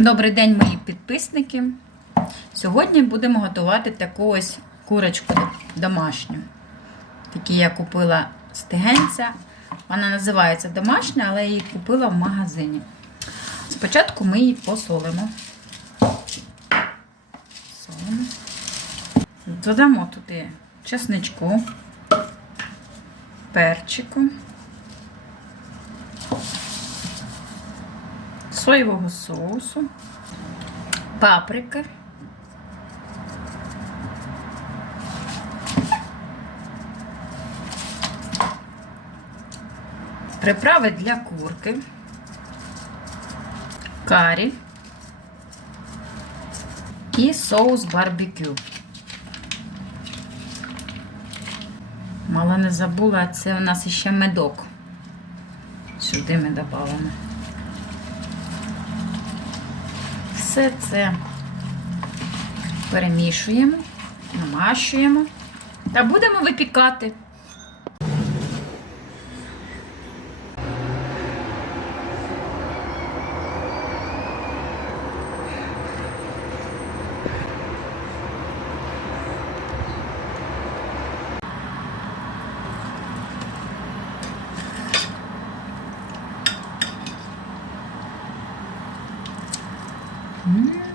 Добрий день, мої підписники. Сьогодні будемо готувати таку ось курочку домашню. Такі я купила стегенця. Вона називається домашня, але я її купила в магазині. Спочатку ми її посолимо. Солимо. Додамо туди чесничку, перчику. Соєвого соусу, паприки, приправи для курки, карі і соус барбекю. Мало не забула, це у нас ще медок. Сюди ми додамо. Все це перемішуємо, намащуємо та будемо випікати. Mm.